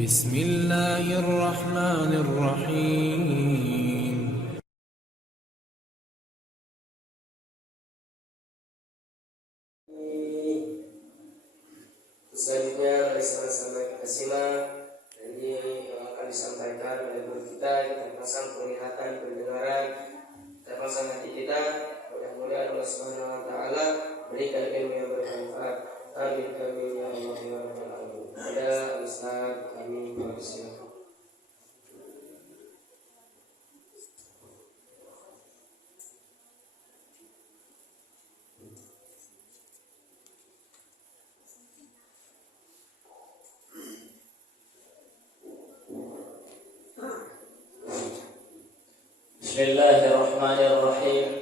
بسم الله الرحمن الرحيم Selanjutnya mari sama-sama kita simak dari yang akan disampaikan oleh guru kita pasang penglihatan, pendengaran, pasang hati kita. Mudah-mudahan Allah Subhanahu wa taala berikan ilmu yang bermanfaat. Amin amin ya Allah ya rabbal alamin. Ada Ustaz kami persilakan. Bismillahirrahmanirrahim.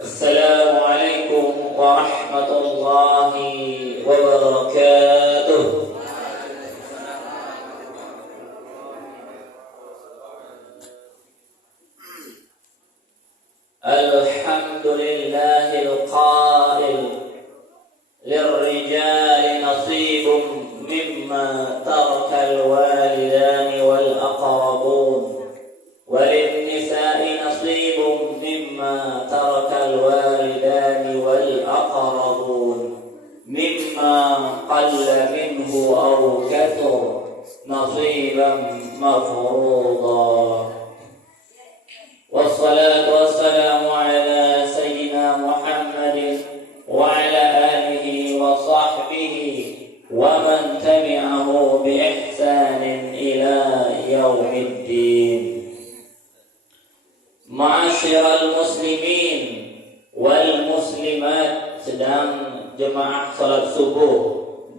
Assalamualaikum warahmatullahi wabarakatuh. Alhamdulillahil qail lirrijali nasibun mimma tarakal walidani wal aqrabun وللنساء نصيب مما ترك الوالدان والأقربون مما قل منه أو كثر نصيبا مفروضا والصلاة والسلام على سيدنا محمد وعلى آله وصحبه ومن تبعه بإحسان إلى يوم الدين. Ma'asyiral muslimin wal muslimat, sedang jemaah salat subuh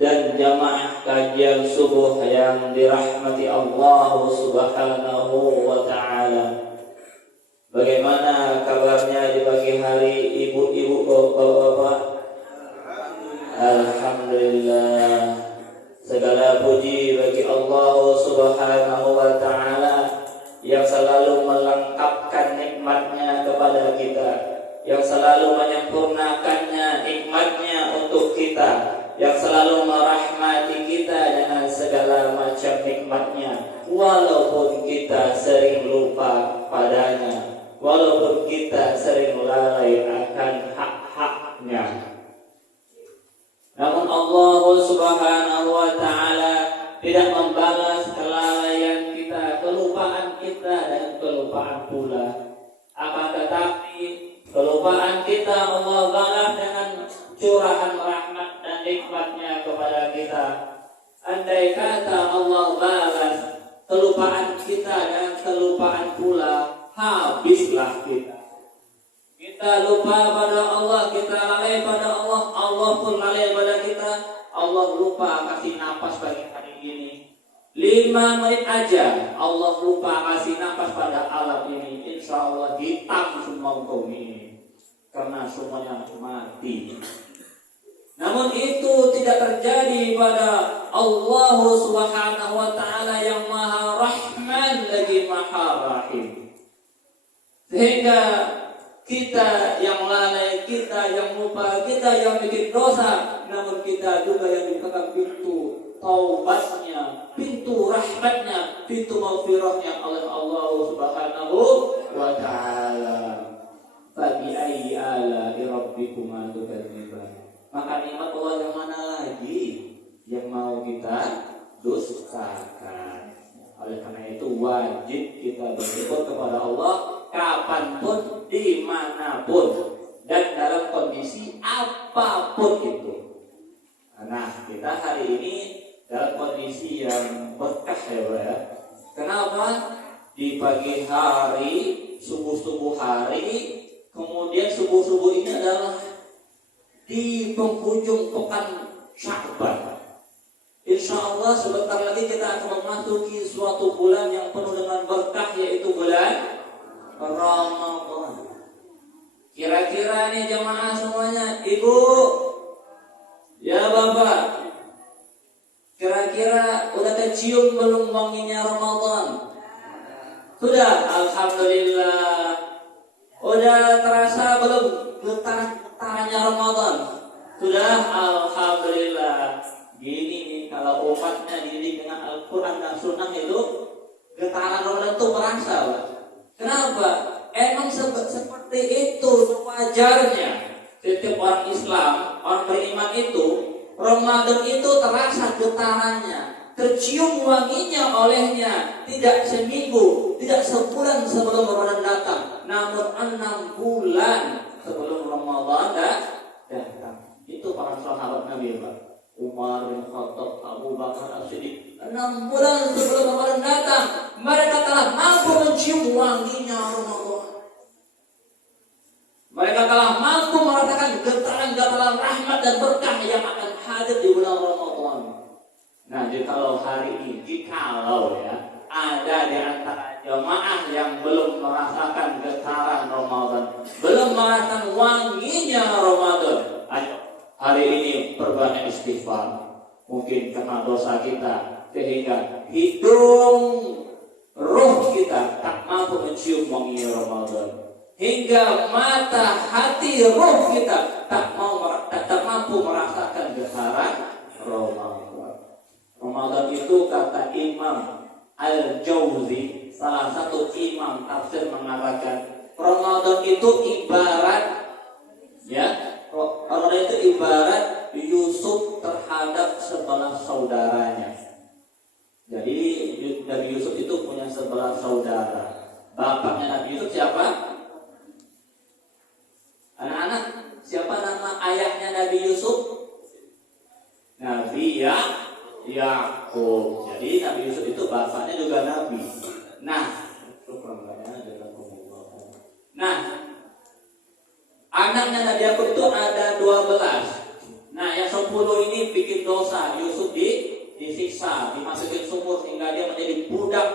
dan jemaah kajian subuh yang dirahmati Allah Subhanahu wa taala. Bagaimana kabarnya di pagi hari ibu-ibu, bapak-bapak? Alhamdulillah. Segala puji bagi Allah Subhanahu wa taala yang selalu melengkapkan nikmatnya kepada kita, yang selalu menyempurnakannya nikmatnya untuk kita, yang selalu merahmati kita dengan segala macam nikmatnya, walaupun kita sering lupa padanya, walaupun kita sering lalai akan hak-haknya. Namun Allah Subhanahu wa taala tidak membalas kelalaian kita, kelupaan kita dan kelupaan pula. Akan tetapi kelupaan kita Allah balas dengan curahan rahmat dan nikmatnya kepada kita. Andai kata Allah balas kelupaan kita dan kelupaan pula, habislah kita. Kita lupa pada Allah, kita lalai pada Allah, Allah pun lalai pada kita. Allah lupa kasih napas bagi hari ini. 5 menit aja Allah lupa kasih napas pada alam ini, insya Allah hitam semua kaum ini, karena semuanya mati. Namun itu tidak terjadi pada Allah Subhanahu wa taala yang Maha Rahman lagi Maha Rahim. Sehingga kita yang lalai, kita yang lupa, kita yang bikin dosa, namun kita juga yang dibuka pintu taubatnya, pintu rahmatnya, pintu maghfirahnya oleh Allah Subhanahu wa taala. Fa bi ayyi ala'i rabbikuma tukadziban. Maka nikmat Allah yang mana lagi yang mau kita dustakan? Oleh karena itu wajib kita bersyukur kepada Allah kapanpun, dimanapun, dan dalam kondisi apapun itu. Nah, kita hari ini dalam kondisi yang berkah ya Pak ya. Kenapa? Di pagi hari, subuh-subuh hari, kemudian subuh-subuh ini adalah di penghujung pekan Sya'ban. Insya Allah sebentar lagi kita akan memasuki suatu bulan yang penuh dengan berkah, yaitu bulan Ramadan. Kira-kira nih jamaah semuanya, ibu, ya bapak, kira-kira udah kecium belum wanginya Ramadan? Sudah, alhamdulillah. Udah terasa belum getar-getarnya Ramadan? Sudah, alhamdulillah. Gini nih, kalau umatnya dididik dengan Al-Quran dan getaran Ramadan itu merasa, Pak. Kenapa? Emang seperti itu wajarnya. Setiap orang Islam, orang beriman itu, Ramadan itu terasa getarannya, tercium wanginya olehnya, tidak seminggu, tidak sebulan sebelum Ramadan datang, namun 6 bulan sebelum Ramadan datang. Itu para sahabat Nabi, Pak. Umar bin Khattab, Abu Bakar As-Siddiq, 6 bulan sebelum Ramadan datang, mereka telah mampu mencium wanginya Ramadan. Mereka telah mampu merasakan getaran-getaran rahmat dan berkah yang akan hadir di bulan Ramadan. Nah, jadi kalau hari ini, jikalau ya ada di antara jemaah yang belum merasakan getaran Ramadan, belum merasakan wanginya Ramadan, ayo hari ini perbanyak istighfar. Mungkin karena dosa kita sehingga hidung roh kita tak mampu mencium wangi Ramadan, hingga mata hati roh kita tak mampu merasakan getaran Ramadan. Ramadan itu kata Imam Al-Jauzi, salah satu imam tafsir, mengatakan Ramadan itu ibarat, ya, Ramadan itu ibarat Yusuf terhadap 11 saudaranya. Jadi Nabi Yusuf itu punya 11 saudara. Bapaknya Nabi Yusuf siapa? Anak-anak, siapa nama ayahnya Nabi Yusuf? Nabi Yakub. Jadi Nabi Yusuf itu bapaknya juga Nabi. Nah, anaknya Nabi Yakub itu ada 12. Nah, yang 10 ini bikin dosa. Yusuf disiksa, dimasukin sumur hingga dia menjadi budak,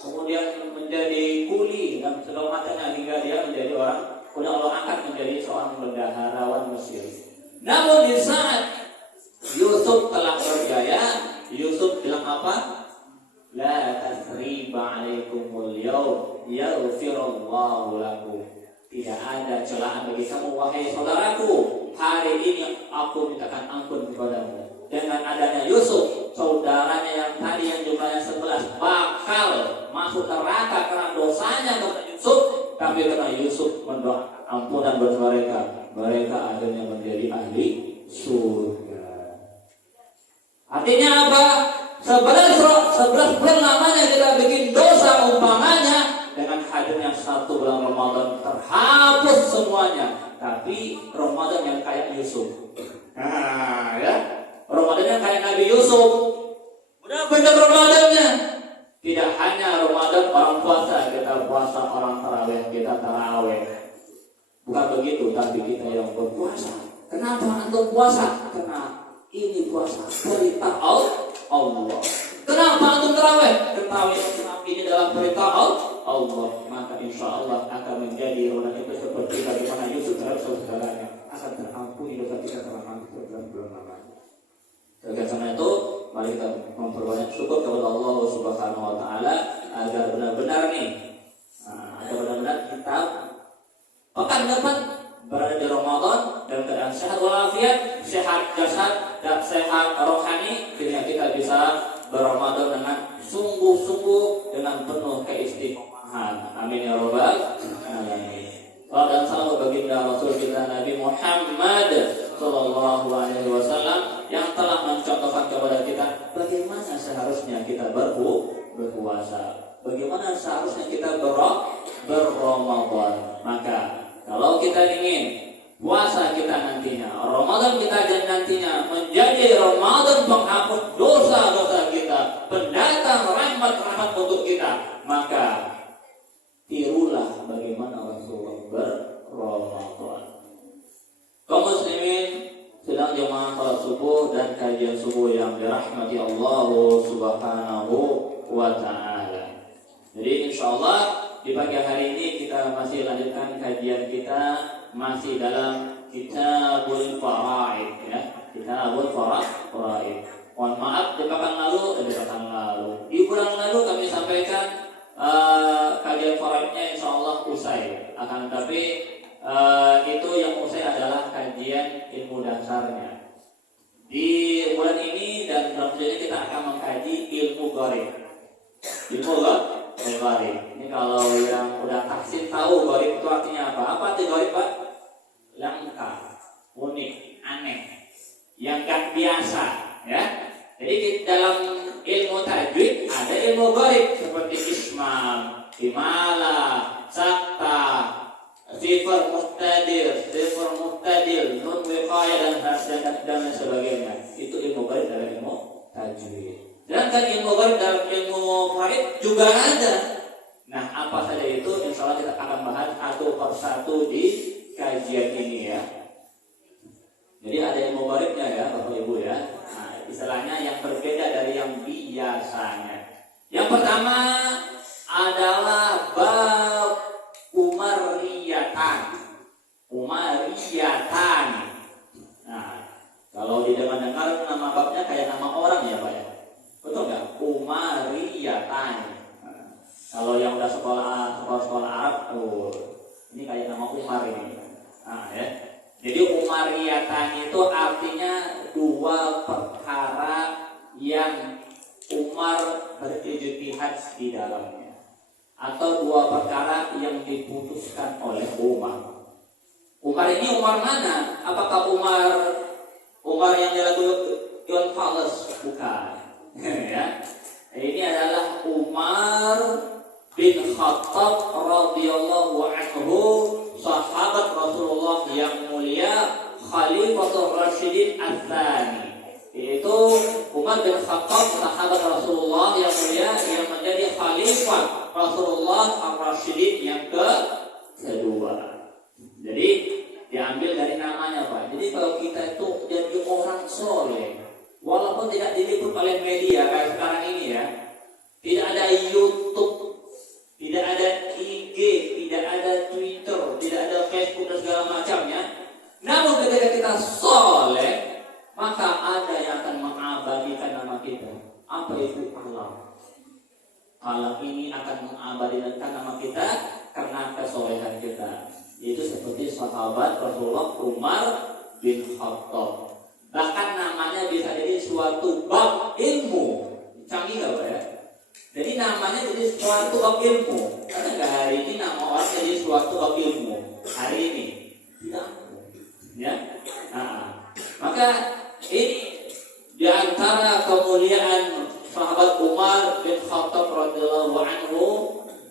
kemudian menjadi kuli dan segala macamnya hingga dia menjadi orang. Kemudian Allah angkat menjadi seorang bendaharawan Mesir. Namun di saat Yusuf telah berjaya, Yusuf bilang apa? La tasriba alaikumul yawm yaghfirullahu lakum. Tidak ada celaan bagi kamu wahai saudaraku. Hari ini aku mintakan ampun kepadamu. Dengan adanya Yusuf, saudaranya yang tadi yang jumlahnya 11 bakal masuk neraka karena dosanya kepada Yusuf. Tapi karena Yusuf mendoakan ampunan buat mereka akhirnya menjadi ahli surga. Artinya apa? 11 bulan lamanya kita bikin dosa umpamanya, dengan hadirnya 1 bulan Ramadan terhapus semuanya. Tapi Ramadan yang kayak Yusuf. Nah, ya. Ramadan yang kayak Nabi Yusuf. Benar-benar Ramadannya. Tidak hanya Ramadan orang puasa, kita puasa, orang tarawih, kita tarawih. Bukan begitu, tapi kita yang berpuasa. Kenapa antum puasa? Karena ini puasa perintah Allah. Kenapa antum tarawih? Tarawih ini adalah perintah Allah. Maka insya Allah akan menjadi Ramadan itu seperti bagaimana Yusuf terhadap saudaranya, akan terampuni dosa kita selama bulan lamanya. Oleh karena itu, mari kita memperbanyak syukur kepada Allah Subhanahu wa taala agar benar-benar kita pekan depan berada di Ramadan dalam keadaan sehat walafiat, sehat jasad dan sehat rohani, sehingga kita bisa berRamadan dengan sungguh-sungguh dengan penuh keistiqomahan. Amin ya rabbal alamin. Salam dan salam baginda Rasul kita Nabi Muhammad Sallallahu Alaihi Wasallam yang telah mencontohkan kepada kita bagaimana seharusnya kita berpuasa, bagaimana seharusnya kita berRamadan. Maka kalau kita ingin puasa kita nantinya, Ramadan kita nantinya menjadi Ramadan penghapus dosa-dosa kita, pendatang rahmat untuk kita, maka tirulah bagaimana Rasulullah berRamadan. Kaum muslimin sedang jemaah salat subuh dan kajian subuh yang dirahmati Allah Subhanahu wa taala. Jadi insyaallah di pagi hari ini kita masih lanjutkan kajian kita masih dalam Kitabul Faraid, ya. Kitabul Faraid. Mohon maaf di bulan lalu. Di bulan lalu kami sampaikan kajian faraidnya insyaallah usai. Akan tetapi itu yang usai adalah kajian ilmu dasarnya. Di bulan ini dan bulan selanjutnya kita akan mengkaji ilmu gharib. Ilmu Gharib. Ini kalau yang udah taksim tahu gharib itu artinya apa? Apa itu gharib, Pak? Langka, unik, aneh, yang gak biasa, ya. Jadi di dalam ilmu tajwid ada ilmu gharib seperti ismam, imala, sakta, sifar muhtadil, nun wiqayah dan sebagainya. Itu ilmu gharib dalam ilmu tajwid. Sedangkan ilmu gharib dalam ilmu faid juga ada. Nah, apa saja itu insya Allah kita akan bahas satu persatu di kajian ini ya. Jadi ada ilmu gharibnya ya Bapak Ibu ya. Nah, istilahnya yang berbeda dari yang biasanya. Yang pertama adalah bab umariyatan. Nah, kalau didengar-dengar nama babnya kayak nama orang ya Pak ya. Betul nggak? Umariyatan. Nah, kalau yang udah sekolah Arab, ini kayak nama Umar ini. Nah, ya. Jadi umariyatan itu artinya dua perkara yang Umar berijtihad di dalamnya, atau dua perkara yang diputuskan oleh Umar. Umar ini Umar mana? Apakah Umar yang dilakukan Fals? Bukan. Ya. Ini adalah Umar bin Khattab radhiyallahu anhu, sahabat Rasulullah yang mulia, Khalifatul Rasyidin Ats-Tsani. Yaitu Umar bin Khattab, sahabat Rasulullah yang mulia yang menjadi khalifah Rasulullah Ar-Rasyidin yang kedua. Jadi diambil dari namanya Pak. Jadi kalau kita itu jadi orang soleh, walaupun tidak diliput oleh media kayak sekarang ini ya, tidak ada YouTube, tidak ada IG, tidak ada Twitter, tidak ada Facebook dan segala macamnya. Namun ketika kita soleh, maka ada yang akan mengabadikan nama kita. Apa itu? Allah. Allah ini akan mengabadikan nama kita karena kesolehan kita. Itu seperti sahabat Rasulullah Umar bin Khattab. Bahkan namanya bisa jadi suatu bab ilmu. Canggih nggak Pak ya? Jadi namanya jadi suatu bab ilmu. Karena nggak hari ini nama orang jadi suatu bab ilmu. Hari ini tidak. Ya. Nah, maka ini di antara kemuliaan sahabat Umar bin Khattab radhiyallahu anhu,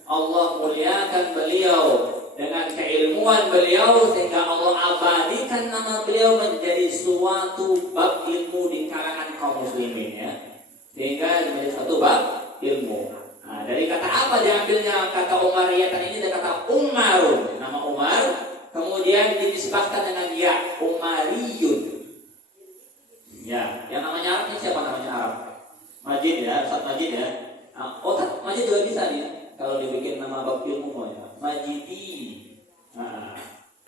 Allah muliakan beliau dengan keilmuan beliau sehingga Allah abadikan nama beliau menjadi suatu bab ilmu di kalangan kaum muslimin ya. Sehingga menjadi suatu bab ilmu. Nah, dari kata apa diambilnya kata Umariyatan ini? Dari kata Umarun, nama Umar, kemudian dinisbahkan dengan ya Umariyun. Ya, yang namanya Arab ini siapa namanya Arab? Majid ya, Ustaz Majid ya. Nah, Majid juga bisa nih kalau dibikin nama bab ilmu ya. Majidi. Nah,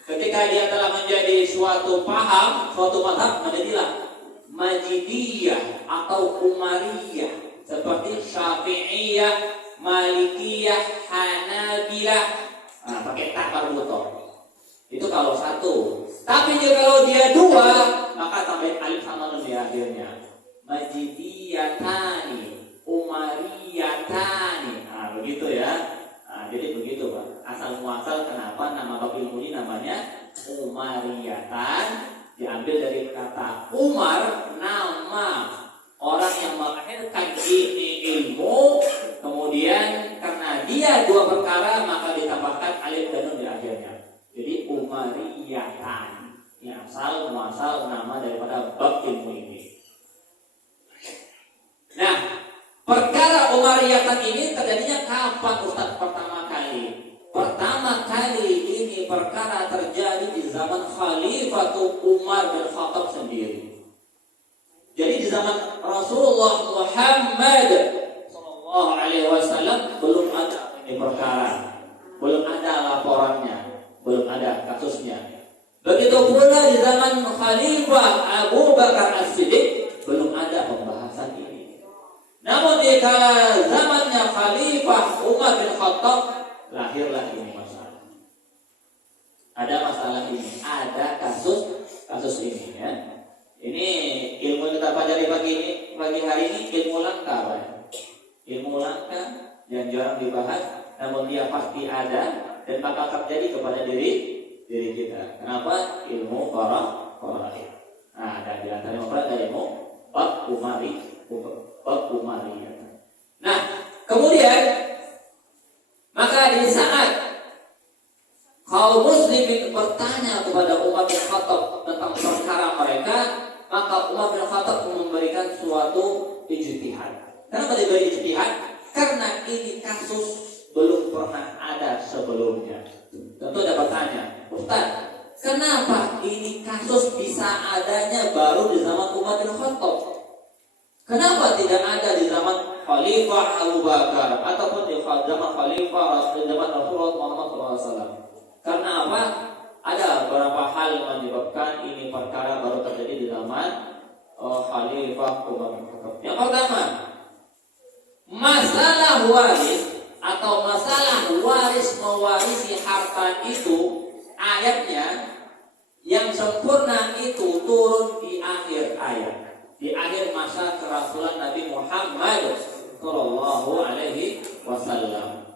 ketika dia telah menjadi suatu paham, suatu mazhab, menjadilah Majidiyah atau Umariyah, seperti Syafi'iyah, Malikiyah, Hanabilah. Nah, pakai tak marbutoh. Itu kalau satu. Tapi jika kalau dia dua, maka tambahin alif sama nun di akhirnya. Majidiyatani, Umariyatani. Nah, begitu ya. Nah, jadi begitu Pak. Asal muasal kenapa nama bab ilmu ini namanya Umariyatan, diambil dari kata Umar, nama orang yang melahirkan ini ilmu. Kemudian karena dia dua perkara maka ditambahkan alif dan nun di akhirnya. Jadi Umariyatan, ini asal muasal nama daripada bab ilmu ini. Nah, perkara Umariyatan ini terjadinya kapan Ustaz pertama kali? Pertama kali ini perkara terjadi di zaman Khalifatul Umar bin Khattab sendiri. Jadi di zaman Rasulullah Muhammad sallallahu alaihi wasallam belum ada ini perkara. Belum ada laporannya, belum ada kasusnya. Begitu pula di zaman Khalifah Abu Bakar As-Siddiq belum ada pembahasan ini. Namun di kala zamannya Khalifah Umar bin Khattab lahirlah ini masalah. Ada masalah ini, ada kasus ini ya. Ini ilmu kita pelajari pagi hari ini ilmu langka, Pak. Ilmu langka yang jarang dibahas, namun dia pasti ada dan bakal terjadi kepada diri kita. Kenapa? Ilmu faraid. Nah, dan di antara ilmu bab umari. Nah, kemudian maka di saat kaum muslimin bertanya kepada Umar bin Khattab tentang perkara mereka, maka Umar bin Khattab memberikan suatu ijtihad. Kenapa diberi ijtihad? Karena ini kasus belum pernah ada sebelumnya. Tentu ada bertanya, Ustaz, kenapa ini kasus bisa adanya baru di zaman Umar bin Khattab? Kenapa tidak ada di zaman Khalifah Abu Bakar ataupun di zaman Khalifah di zaman Rasulullah Muhammad SAW? Karena apa? Ada beberapa hal yang menyebabkan ini perkara baru terjadi di zaman Khalifah Umar bin Khattab. Yang pertama, masalah waris atau masalah waris mewarisi harta itu, ayatnya yang sempurna itu turun di akhir ayat, di akhir masa kerasulan Nabi Muhammad Shallallahu Alaihi Wasallam.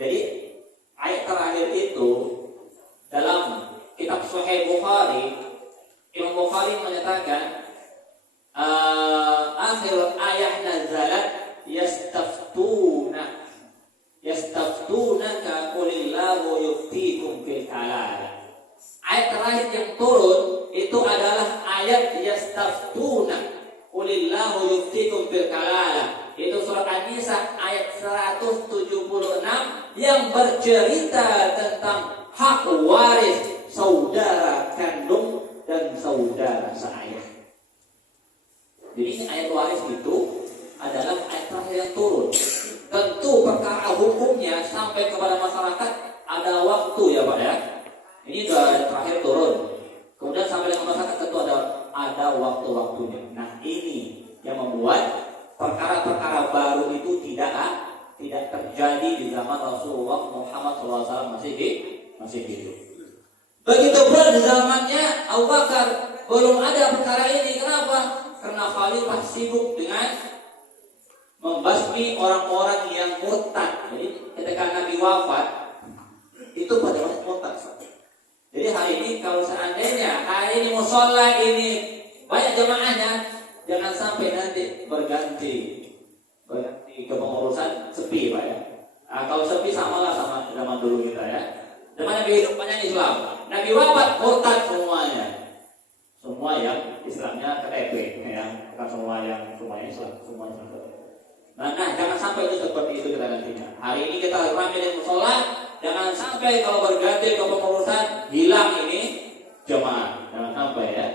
Jadi ayat terakhir itu dalam kitab Sahih Bukhari, Imam Bukhari menyatakan akhir ayat nazalat yastaftunaka qulillahu yuftikum fil kalala. Ayat terakhir yang turun itu adalah ayat yastaftuna qulillahu yuftikum fil kalala. Itu surat An-Nisa ayat 176 yang bercerita tentang hak waris saudara kandung dan saudara seayah. Jadi ini ayat waris itu adalah ayat terakhir yang turun. Tentu perkara hukumnya sampai kepada masyarakat ada waktu ya Pak ya. Ini sudah ayat terakhir turun. Kemudian sampai ke masyarakat tentu ada waktu-waktunya. Nah ini yang membuat perkara-perkara baru itu tidak terjadi di zaman Rasulullah Muhammad SAW masih hidup. Begitu pula di zamannya Abu Bakar belum ada perkara ini. Kenapa? Karena Khalifah sibuk dengan membasmi orang-orang yang murtad. Jadi ketika Nabi wafat itu pada waktu murtad. Jadi hari ini kalau seandainya hari ini musola ini banyak jemaahnya, jangan sampai nanti berganti kepengurusan sepi Pak ya. Nah, kalau sepi samalah sama zaman dulu kita ya. Zaman Nabi hidup banyak Islam, Nabi wafat murtad semuanya. Semua yang Islamnya KTP ya, bukan semuanya Islam, semua Islam. Nah, jangan sampai itu seperti itu kita nantinya. Hari ini kita ramai di musola, jangan sampai kalau berganti kepengurusan hilang ini jemaah, jangan sampai ya.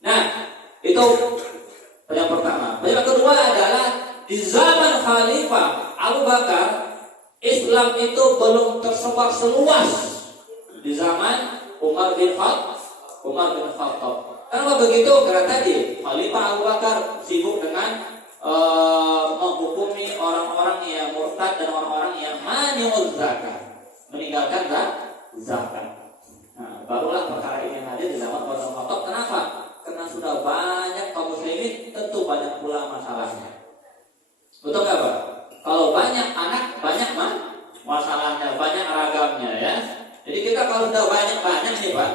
Nah, itu yang pertama. Yang kedua adalah di zaman Khalifah Abu Bakar, Islam itu belum tersebar seluas di zaman Umar bin Khattab. Kenapa begitu? Karena tadi Khalifah Abu Bakar sibuk dengan menghukumi orang-orang yang murtad dan orang-orang yang mani'uz zakat, meninggalkan zakat. Nah, barulah perkara ini hadir di zaman Umar bin Khattab. Kenapa? Karena sudah banyak kaum muslimin, tentu banyak pula masalahnya. Betul nggak Pak? Kalau banyak anak, banyak masalahnya, banyak ragamnya ya. Jadi kita kalau sudah banyak nih Pak,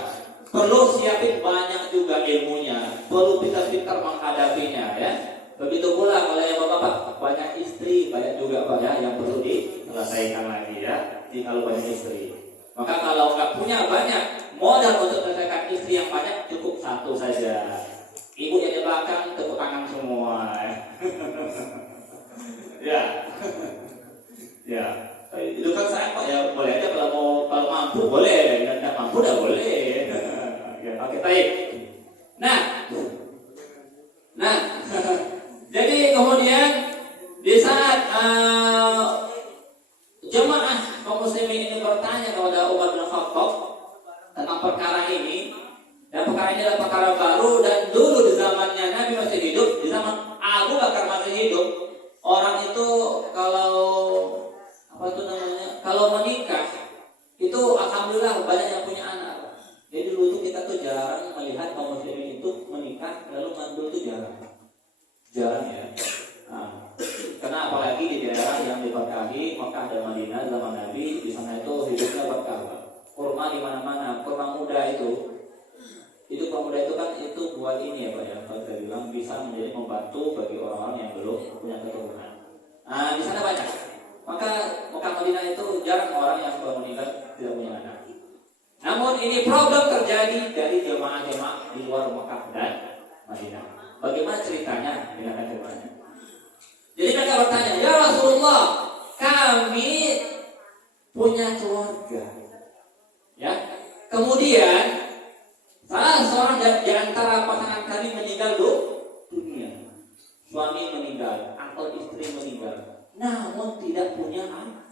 perlu siapin banyak juga ilmunya, perlu pintar-pintar menghadapinya ya. Begitu pula kalau yang bapak banyak istri, banyak juga Pak ya yang perlu diselesaikan lagi ya. Jadi kalau banyak istri, maka kalau nggak punya banyak modal untuk menyelesaikan istri yang banyak, cukup satu saja. Ibu yang di belakang tepuk tangan semua. Ya, ya. Itu kan saya Pak ya, boleh aja kalau mampu boleh, nggak mampu dah boleh. Ya, oke baik. Nah, jadi kemudian di saat jemaah kaum muslimin ini bertanya kepada Umar bin Khattab tentang perkara ini, dan perkara ini adalah perkara baru dan dulu di zamannya Nabi masih hidup, di zaman Abu Bakar masih hidup, orang itu kalau menikah itu alhamdulillah banyak yang punya anak. Jadi dulu tuh kita tuh jarang melihat kaum muslimin itu menikah lalu mandul tuh jarang ya. Nah, menikahi Mekah dan Madinah zaman Nabi. Di sana itu hidupnya berkah, kurma di mana-mana, kurma muda itu kurma muda itu kan itu buat ini ya Pak ya, kalau kita bilang bisa menjadi membantu bagi orang-orang yang belum punya keturunan. Nah di sana banyak. Maka Mekah Madinah itu jarang orang yang baru meninggal tidak punya anak. Namun ini problem terjadi dari jemaah-jemaah di luar Mekah dan Madinah. Bagaimana ceritanya? Dengarkan ceritanya. Jadi mereka bertanya, ya Rasulullah, kami punya keluarga. Ya. Kemudian salah seorang di antara pasangan kami meninggal dunia. Suami meninggal atau istri meninggal, namun tidak punya anak.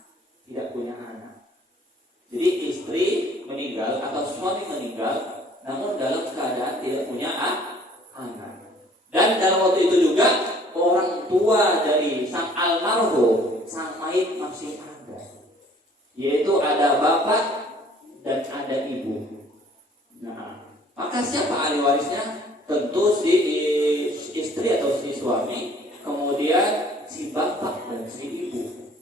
Jadi istri meninggal atau suami meninggal, namun dalam keadaan tidak punya anak. Dan dalam waktu itu juga orang tua dari sang almarhum, sang mayit masih ada, yaitu ada bapak dan ada ibu. Nah, maka siapa ahli warisnya? Tentu si istri atau si suami, kemudian si bapak dan si ibu.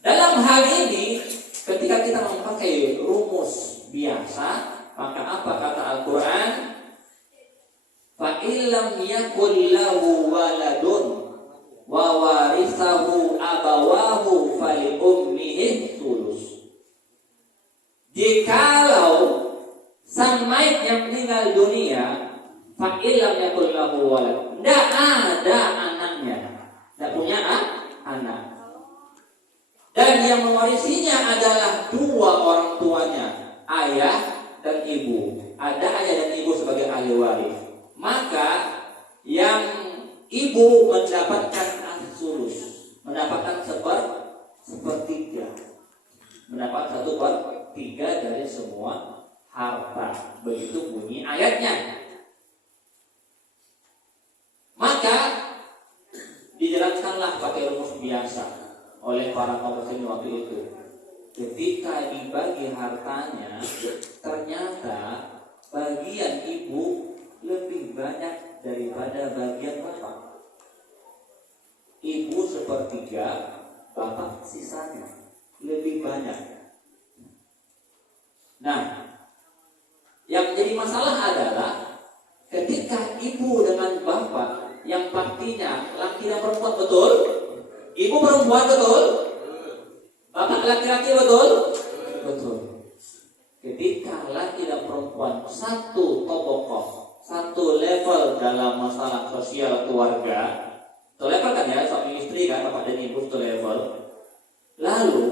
Dalam hal ini, ketika kita memakai rumus biasa, maka apa kata Al-Quran? Fa illam yakul lahu waladun wa warisahu abawahu fali ummihi sulus. Jikalau sang mayit yang meninggal dunia, fa illam yakul lahu walad, tidak ada anaknya, tidak punya anak, dan yang mewarisinya adalah dua orang tuanya, ayah dan ibu. Ada ayah dan ibu sebagai ahli waris, maka yang ibu mendapatkan as-sulus, mendapatkan sepertiga, mendapat 1/3 dari semua harta. Begitu bunyi ayatnya. Maka dijelaskanlah pakai rumus biasa oleh para kaum muslimin waktu itu. Ketika dibagi hartanya, ternyata bagian ibu lebih banyak daripada bagian bapak. Ibu 1/3, bapak sisanya lebih banyak. Nah, yang jadi masalah adalah ketika ibu dengan bapak yang pastinya laki dan perempuan, betul? Ibu perempuan, betul? Bapak laki-laki, betul? Betul. Ketika laki dan perempuan satu tokoh, satu level dalam masalah sosial keluarga, satu level kan ya, suami istri kan, bapak dan ibu satu level. Lalu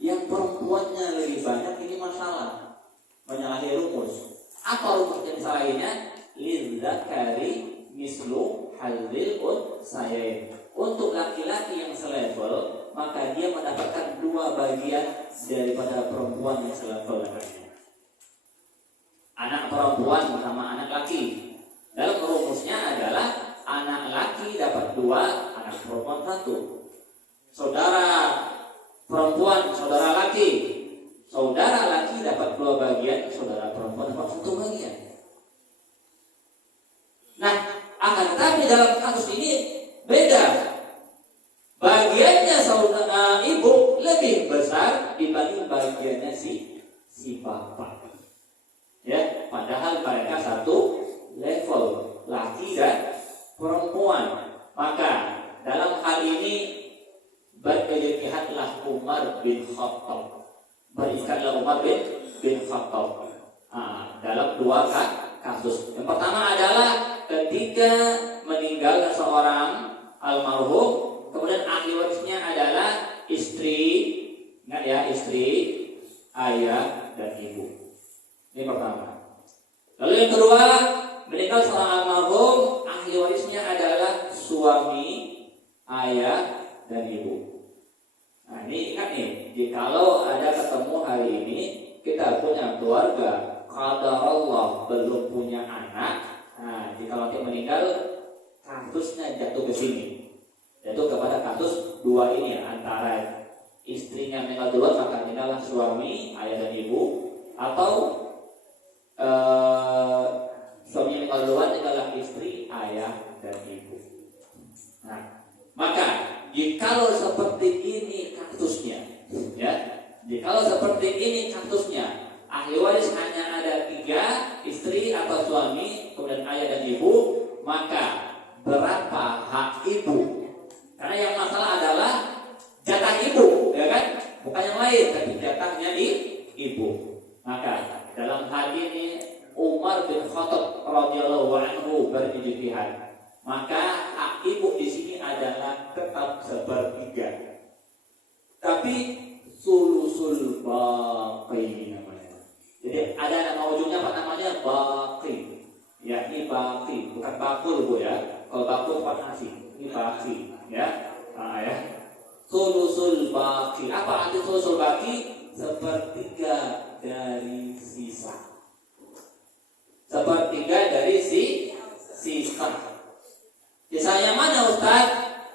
yang perempuannya lebih banyak, ini masalah, menyalahi rumus. Apa rumus yang disalahinya? Lidzakari mislu hadzil unsayain. Untuk laki-laki yang selevel, maka dia mendapatkan 2 bagian daripada perempuan yang selevel dengannya. Anak perempuan sama anak laki. Dalam rumusnya adalah anak laki dapat 2, anak perempuan 1. Saudara perempuan, saudara laki. Saudara laki dapat 2 bagian, saudara perempuan dapat 1 bagian. Nah, akan tetapi dalam kasus ini beda. Bagiannya saudara ibu lebih besar dibanding bagiannya si bapak. Ya, padahal mereka satu level, laki dan perempuan. Maka dalam hal ini berijtihadlah Umar bin Khattab. Berikatlah Umar bin Khattab. Dalam 2 kasus. Yang pertama adalah ketika meninggal seorang almarhum, kemudian ahli warisnya adalah istri, ingat ya, istri, ayah dan ibu. Ini pertama. Lalu yang kedua, meninggal seorang almarhum, ahli warisnya adalah suami, ayah dan ibu. Nah ini ingat nih, jikalau ada ketemu hari ini, kita punya keluarga, qadarullah belum punya anak. Nah jika nanti meninggal, kasusnya jatuh ke sini, yaitu kepada kasus 2 ini, antara istrinya meninggal duluan maka tinggallah suami, ayah dan ibu, atau suami meninggal duluan tinggallah istri, ayah dan ibu. Nah, maka jikalau seperti ini seperti ini kasusnya, ahli waris hanya ada 3, istri atau suami, kemudian ayah dan ibu, maka berapa hak ibu? Karena yang masalah adalah jatah ibu, ya kan? Bukan yang lain, tapi jatahnya di ibu. Maka dalam hal ini Umar bin Khattab radhiyallahu anhu berijtihad. Maka hak ibu di sini adalah tetap 1/3. Tapi sulusul baqi namanya. Jadi ada nama ujungnya apa namanya? Baqi. Ya, ini baqi, bukan bakul Bu ya. Kalau bakul Pak nasi, ini baqi ya. Nah, ya. Sulusul baqi. Apa arti sulusul baqi? 1/3 dari sisa. 1/3 dari sisa. Sisanya mana Ustaz?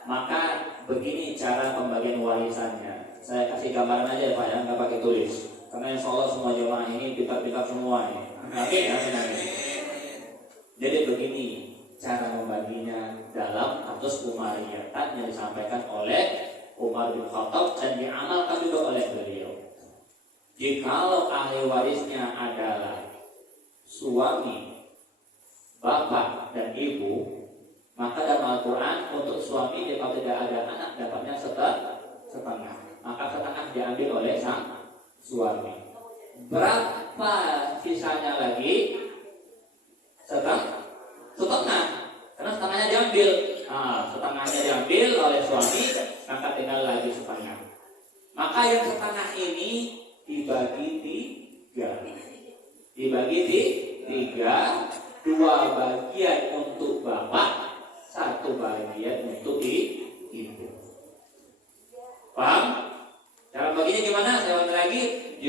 Maka begini cara pembagian warisannya. Saya kasih gambaran aja ya Pak ya, nggak pakai tulis. Karena insya Allah semua jemaah ini pintar-pintar semua ini. Amin, amin, amin. Jadi begini cara membaginya dalam kasus Umariyatan yang disampaikan oleh Umar bin Khattab dan diamalkan juga oleh beliau. Jikalau ahli warisnya adalah suami, bapak, dan ibu, maka dalam Al-Quran untuk suami jika tidak ada anak dapatnya setengah. Maka setengah diambil oleh sang suami. Berapa sisanya lagi? Setengah. Karena setengahnya diambil. Setengahnya diambil oleh suami, maka tinggal lagi setengah. Maka yang setengah ini dibagi 3. Dibagi 3, 2 bagian untuk bapak, 1 bagian untuk ibu. Paham? Cara baginya gimana? Saya ulang lagi.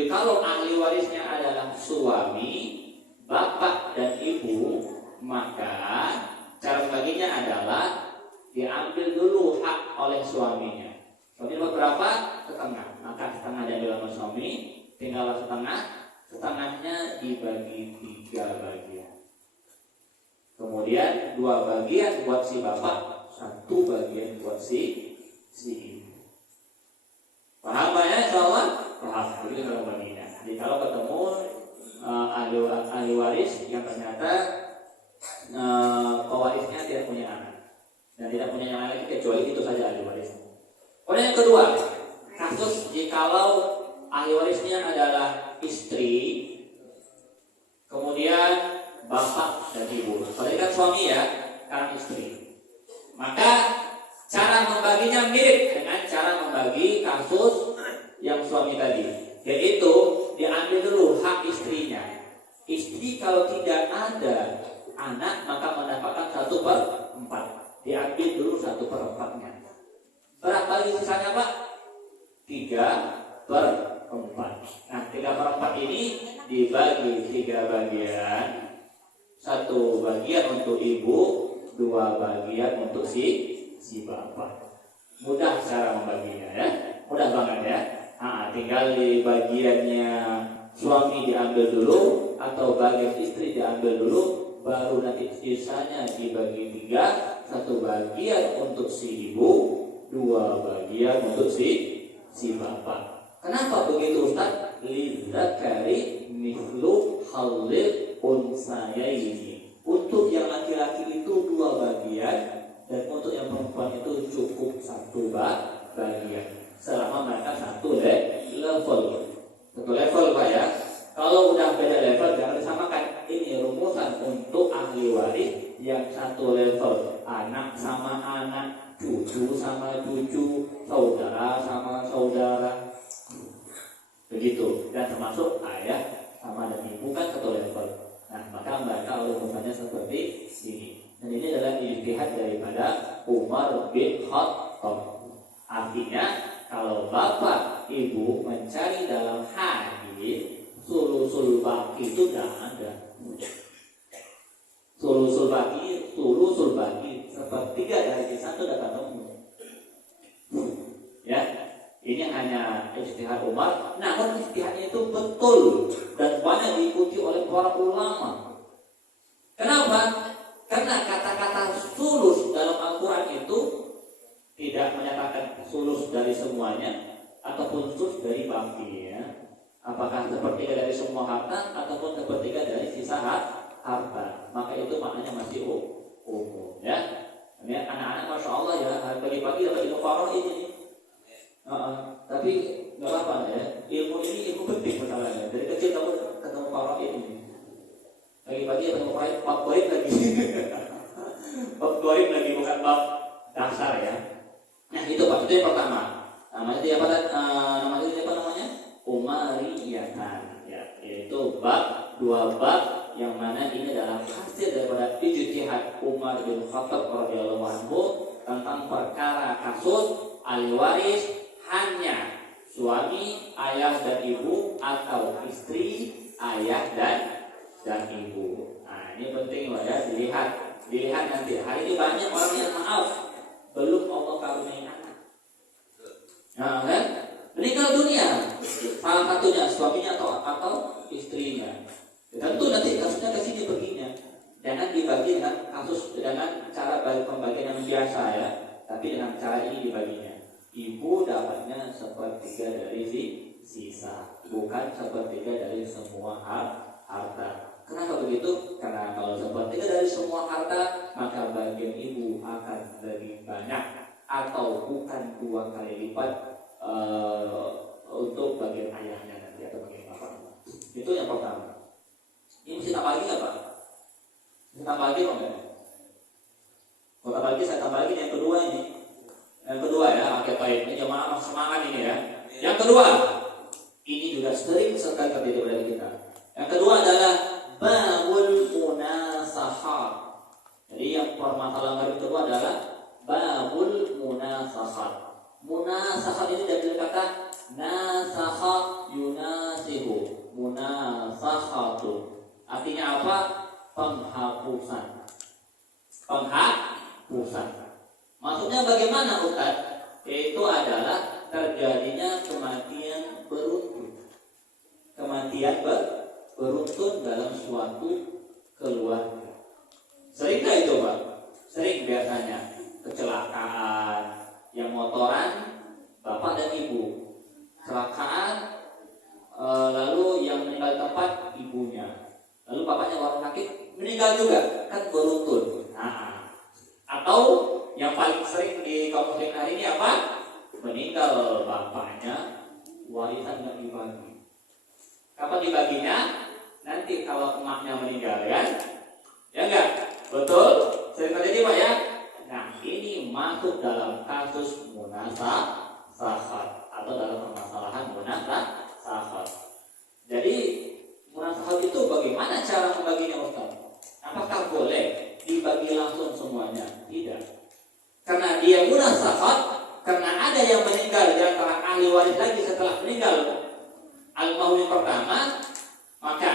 Kalau ahli warisnya adalah suami, bapak, dan ibu, maka cara baginya adalah diambil dulu hak oleh suaminya. Suami berapa? Setengah. Maka setengah diambil oleh suami, tinggal setengah. Setengahnya dibagi 3 bagian. Kemudian 2 bagian buat si bapak, 1 bagian buat si ibu. Paham ya insyaallah? Paham. Begitu kalau baginya. Jadi kalau ketemu ahli waris yang ternyata pewarisnya tidak punya anak dan tidak punya yang lain kecuali itu saja ahli waris. Kemudian yang kedua, kasus jikalau ahli warisnya adalah istri, kemudian bapak dan ibu. Kalau ini kan suami ya, sekarang istri. Maka cara membaginya mirip dengan cara membagi kasus yang suami tadi, yaitu diambil dulu hak istrinya. Istri kalau tidak ada anak maka mendapatkan 1/4. Diambil dulu 1/4-nya. Berapa lagi sisanya Pak? 3/4. Nah 3/4 ini dibagi 3 bagian. 1 bagian untuk ibu, 2 bagian untuk si bapak. Mudah cara membaginya ya. Mudah banget ya. Tinggal di bagiannya suami diambil dulu atau bagian istri diambil dulu, baru nanti sisanya dibagi 3, 1 bagian untuk si ibu, 2 bagian untuk si bapak. Kenapa begitu Ustaz? Lidzakari mithlu halil unsayaini. Untuk yang laki-laki itu 2 bagian dan untuk yang perempuan itu cukup 1 bagian. Selama mereka 1 level. 1 level Pak ya. Kalau udah beda level jangan disamakan. Ini rumusan untuk ahli waris yang 1 level. Anak sama anak, cucu sama cucu, saudara sama saudara. Begitu. Dan termasuk ayah sama dan ibu kan 1 level. Nah maka mereka rumusannya seperti ini. Dan ini adalah ijtihad daripada Umar bin Khattab. Artinya kalau bapak ibu mencari dalam hadis sulusul baqi itu tidak ada. Sulusul baqi 1/3 dari sisa itu dapat ketemu. Ya, ini hanya ijtihad Umar. Namun ijtihadnya itu betul dan banyak diikuti oleh para ulama. Kenapa? Karena kata-kata sulus dalam Al-Quran itu tidak menyatakan sulus dari semuanya ataupun sulus dari baqi ya. Apakah sepertiga dari semua harta ataupun sepertiga dari sisa harta, maka itu maknanya masih umum ya. Ini anak-anak masya Allah ya, pagi-pagi dapat ilmu faraid ini. Tapi nggak apa-apa ya, ilmu ini ilmu penting masalahnya. Dari kecil kamu ketemu faraid ini, pagi-pagi ketemu faraid, bab goib lagi, bab goib lagi bukan bab dasar ya. Nah itu pak, itu yang pertama. Namanya apa namanya? Umariyatan ya, yaitu dua bab yang mana ini adalah hasil daripada ijtihad Umar bin Khattab radhiyallahu anhu tentang perkara kasus ahli waris hanya suami, ayah dan ibu atau istri, ayah dan ibu. Nah ini penting ya, dilihat nanti. Hari ini banyak orang yang maaf belum Allah karuniai anak. Nah kan meninggal dunia, salah satunya suaminya atau istrinya. Tentu nanti kasusnya ke sini begini. Jangan dibagi dengan cara pembagian yang biasa ya, tapi dengan cara ini dibaginya. Ibu dapatnya sepertiga dari sisa, bukan sepertiga dari semua harta. Kenapa begitu? Karena kalau sepertiga dari semua harta, maka bagian ibu akan lebih banyak atau bukan 2 kali lipat untuk bagian ayahnya nanti atau bagian bapaknya. Itu yang pertama. Ini mesti tambah lagi nggak Pak? Mesti tambah lagi nggak? Kalau tambah lagi saya tambah lagi yang kedua ini. Yang kedua ya, oke baik. Ini jemaah semangat ini ya. Yang kedua, ini juga sering sekali terjadi pada kita. Yang kedua adalah babul munasahat. Jadi yang permasalahan kedua adalah babul munasahat. Munasahat ini dari kata nasaha yunasihu, munasahatu. Artinya apa? Penghapusan. Maksudnya bagaimana Ustaz? Itu adalah terjadinya kematian beruntun. Kematian beruntun dalam suatu keluarga. Seringkah itu Pak? Sering biasanya. Kecelakaan, yang motoran bapak dan ibu. Kecelakaan, lalu yang meninggal tempat ibunya. Lalu bapaknya orang sakit meninggal juga, kan beruntun. Atau yang paling sering di kaum muslim hari ini apa? Meninggal bapaknya, warisan nggak dibagi. Kapan dibaginya? Nanti kalau emaknya meninggal kan? Ya enggak? Betul? Sering terjadi Pak ya? Nah ini masuk dalam kasus munasahat atau dalam permasalahan munasahat. Jadi munasahat itu bagaimana cara membaginya Ustaz? Apakah boleh dibagi langsung semuanya? Tidak. Karena dia munasahat, karena ada yang meninggal di antara ahli waris lagi setelah meninggal almarhum yang pertama, maka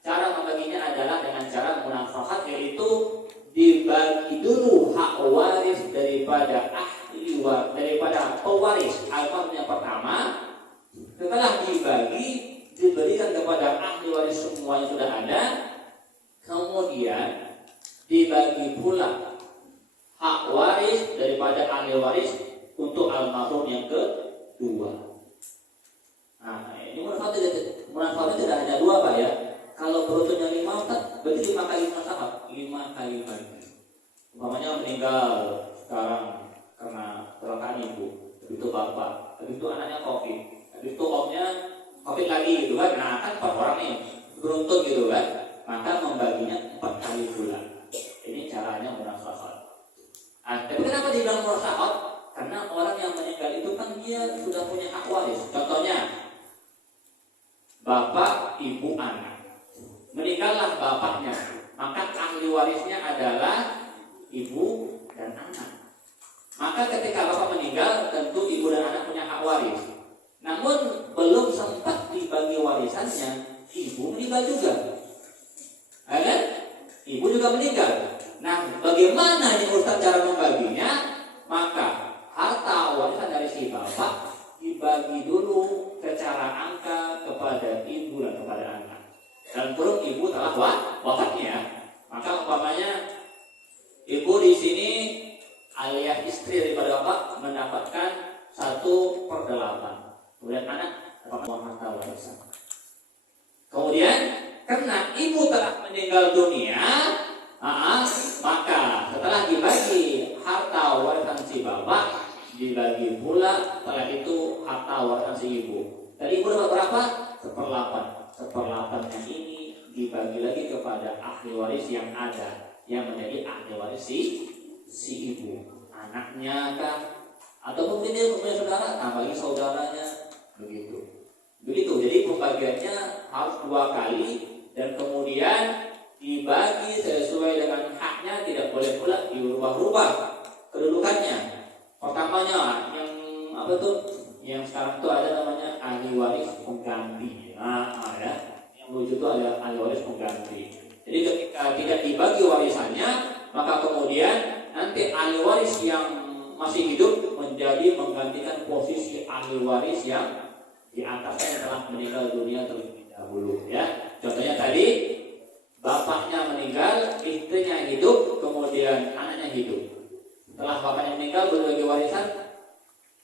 cara membaginya adalah dengan cara munasahat, yaitu dibagi dulu hak waris daripada daripada pewaris almarhum yang pertama. Setelah dibagi, diberikan kepada ahli waris semua yang sudah ada. Kemudian dibagi pula hak waris daripada ahli waris untuk almarhum yang kedua. Nah, ini munasahat tidak hanya 2 Pak ya. Kalau beruntunnya 5 Ustaz, berarti 5 kali munasahat, 5 kali bagi. Umpamanya meninggal sekarang karena kecelakaan ibu, habis itu bapak, habis itu anaknya COVID, habis itu omnya COVID lagi gitu kan. Nah kan 4 orang nih beruntun gitu kan, maka membaginya 4 kali pula. Ini caranya munasahat. Tapi kenapa dibilang munasahat? Karena orang yang meninggal itu kan dia sudah punya hak waris. Contohnya bapak, ibu, anak. Meninggallah bapaknya, maka ahli warisnya adalah ibu dan anak. Maka ketika bapak meninggal, tentu ibu dan anak punya hak waris. Namun belum sempat dibagi warisannya, ibu meninggal juga. Kan? Ibu juga meninggal. Nah, bagaimana ini Ustaz cara membaginya? Maka harta warisan dari si bapak dibagi dulu secara angka kepada ibu dan kepada anak. Dan belum ibu telah wafatnya, maka umpamanya ibu di sini alias istri daripada bapak mendapatkan 1/8, kemudian anak dapat harta warisan. Kemudian karena ibu telah meninggal dunia, maka setelah dibagi harta warisan si bapak, dibagi pula setelah itu harta warisan si ibu. Tadi ibu dapat berapa? Seperlapan. Seperlapannya ini dibagi lagi kepada ahli waris yang ada, yang menjadi ahli waris si ibu, anaknya kah, atau mungkin dia punya saudara, bagi saudaranya, begitu. Jadi pembagiannya harus 2 kali dan kemudian dibagi sesuai dengan haknya, tidak boleh pula dirubah-rubah kedudukannya. Pertamanya yang apa tuh? Yang sekarang tuh ada namanya ahli waris pengganti. Ya. Yang lucu itu ada ahli waris pengganti. Jadi ketika tidak dibagi warisannya, maka kemudian nanti ahli waris yang masih hidup menjadi menggantikan posisi ahli waris yang di atasnya yang telah meninggal dunia terlebih dahulu. Ya, contohnya tadi bapaknya meninggal, istrinya hidup, kemudian anaknya hidup. Setelah bapaknya meninggal berbagi warisan,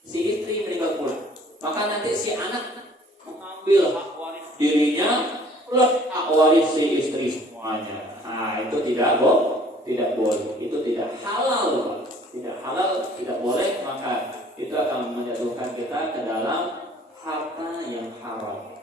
si istri meninggal pula. Maka nanti si anak mengambil hak waris dirinya plus hak waris si istri semuanya. Nah, itu tidak boleh. Itu tidak halal. Tidak halal, tidak boleh, maka itu akan menjatuhkan kita ke dalam harta yang haram.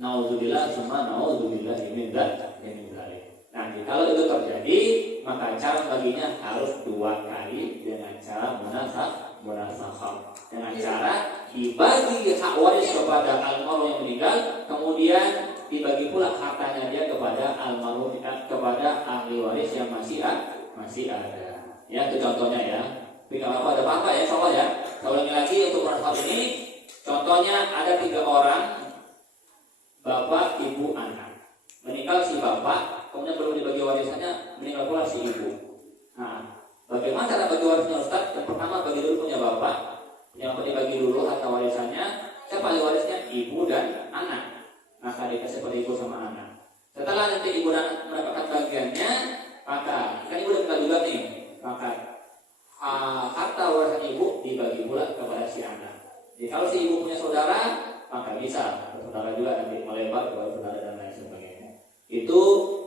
Nauzubillah summa nauzubillah min dzalik. Nah, kalau itu terjadi, maka cara baginya harus 2 kali dengan cara munasahah. Dengan cara dibagi hak waris kepada almarhum yang meninggal, kemudian dibagi pula hartanya dia kepada almarhum, kepada ahli waris yang masih ada. Ya, itu contohnya ya. Tapi kalau ada apa-apa ya, insyaallah ya. Saya ulangi lagi untuk munasahah ini. Contohnya ada 3 orang, bapak, ibu, anak. Meninggal si bapak, kemudian belum dibagi warisannya, meninggal pula si ibu. Nah, bagaimana cara bagi warisnya Ustaz? Yang pertama bagi dulu punya bapak, yang dibagi dulu harta warisannya. Siapa ahli warisnya? Ibu dan anak. Maka dikasih pada ibu sama anak. Setelah nanti ibu dan anak mendapatkan bagiannya, maka kan ibu udah meninggal juga nih, maka harta warisan ibu dibagi pula kepada si anak. Jadi kalau si ibu punya saudara, maka bisa saudara juga nanti melebar kepada saudara dan lain sebagainya. Itu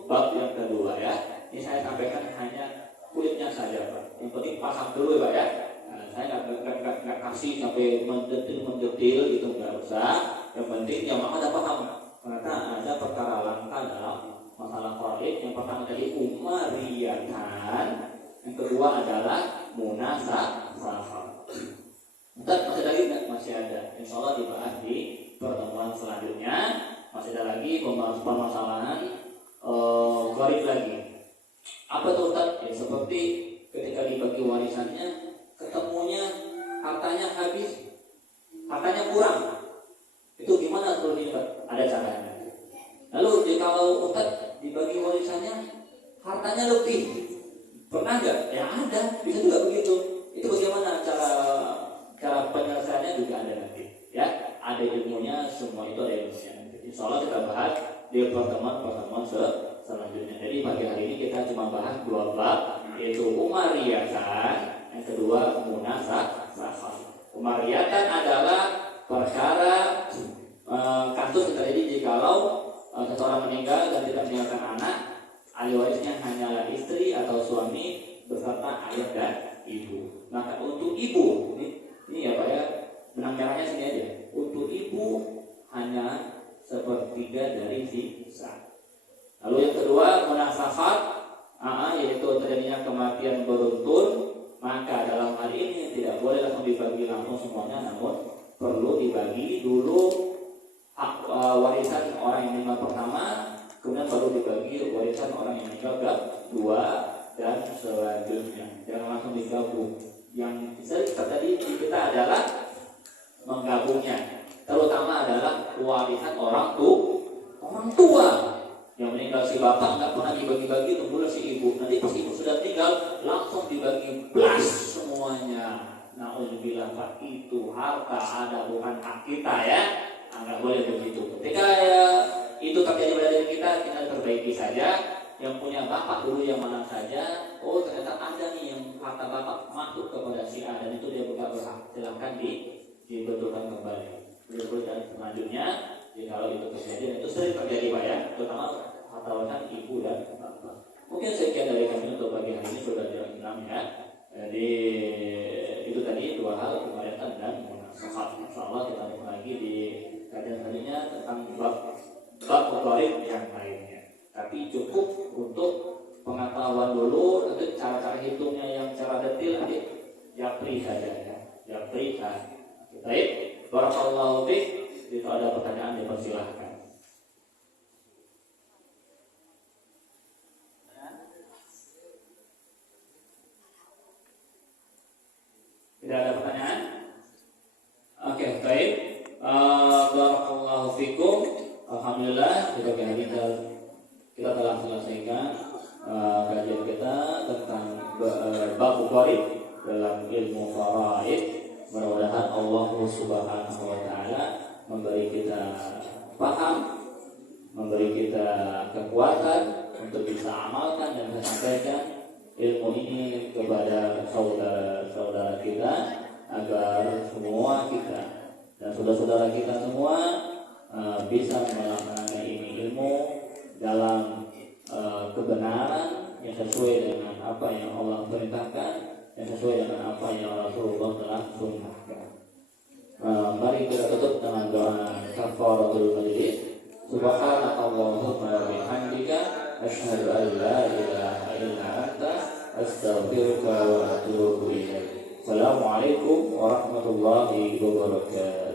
bab yang kedua ya. Ini saya sampaikan hanya kulitnya saja Pak. Yang penting pasang dulu Pak ya. Nah, saya nggak kasih sampai mendetil gitu, nggak usah. Yang penting yang ada paham. Karena ada perkara langka dalam masalah faraid. Yang pertama tadi umariyatan, yang kedua adalah munasahah. Ustaz, masih lagi nggak? Masih ada. Insya Allah dibahas di pertemuan selanjutnya. Masih ada lagi permasalahan gharib lagi. Apa tuh Ustaz? Ya, seperti ketika dibagi warisannya, ketemunya hartanya habis, hartanya kurang. Itu gimana kalau Ustaz? Ada caranya. Lalu kalau Ustaz dibagi warisannya, hartanya lebih, pernah nggak? Ya ada, bisa juga begitu. Itu bagaimana cara penyelesaiannya juga ada nanti, ya. Ada ilmunya, semua itu ada ilmunya nanti. Insya Allah kita bahas di pertemuan selanjutnya. Jadi pagi hari ini kita cuma bahas 2 bab, yaitu umariyatan, yang kedua munasahah. Umariyatan adalah perkara kasus yang terjadi jikalau seseorang meninggal dan tidak meninggalkan anak, ahli warisnya hanyalah istri atau suami beserta ayah dan ibu. Maka untuk ibu ini ya Pak ya, benang merahnya sini aja. Untuk ibu hanya 1/3 dari sisa. Lalu yang kedua munasahah, yaitu terjadinya kematian beruntun. Maka dalam hal ini tidak boleh langsung dibagi langsung semuanya, namun perlu dibagi dulu hak warisan orang yang meninggal pertama, kemudian baru dibagi warisan orang yang meninggal kedua dan selanjutnya. Jangan langsung digabung. Yang terjadi di kita adalah menggabungnya, terutama adalah warisan orang tua yang meninggal si bapak nggak pernah dibagi-bagi, tunggulah si ibu. Nanti pas ibu sudah tinggal langsung dibagi blast semuanya. Nauzubillah Pak, itu harta ada bukan hak kita ya. Nggak boleh begitu. Ketika itu terjadi pada diri kita perbaiki saja. Yang punya bapak dulu yang mana saja. Oh ternyata ada nih yang harta bapak masuk kepada si A dan itu dia bukan berhak. Silakan dibetulkan kembali. Berikut dan selanjutnya Jadi kalau itu kejadian itu sering terjadi Pak ya, terutama katakan ibu dan bapak. Mungkin sekian dari kami untuk pagi hari ini sudah direkam ya. Jadi itu tadi dua hal kemarin dan nasihat. Insyaallah kita mulai lagi di kajian harinya tentang bab mutarib yang lainnya. Tapi cukup untuk pengetahuan dulu untuk cara-cara hitungnya yang secara detail nanti japri saja ya. Japri kan. Baik, barakallahu fiik. Jika ada pertanyaan dipersilahkan. Tidak ada pertanyaan? Oke, baik. Barakallahu fikum. Alhamdulillah, pada hari ini kita telah selesaikan kajian kita tentang bab mutarib dalam ilmu faraid. Mudah-mudahan Allah Subhanahu wa taala memberi kita paham, memberi kita kekuatan untuk bisa amalkan dan sampaikan ilmu ini kepada saudara-saudara kita agar semua kita dan saudara-saudara kita semua bisa melaksanakan ini ilmu dalam kebenaran yang sesuai dengan apa yang Allah perintahkan, yang sesuai dengan apa yang Rasulullah telah sunnahkan. Mari kita tutup dengan doa kafaratul majlis. Subhanakallahumma wa bihamdika asyhadu an la ilaha illa anta astaghfiruka wa atubu ilaik. Assalamualaikum warahmatullahi wabarakatuh.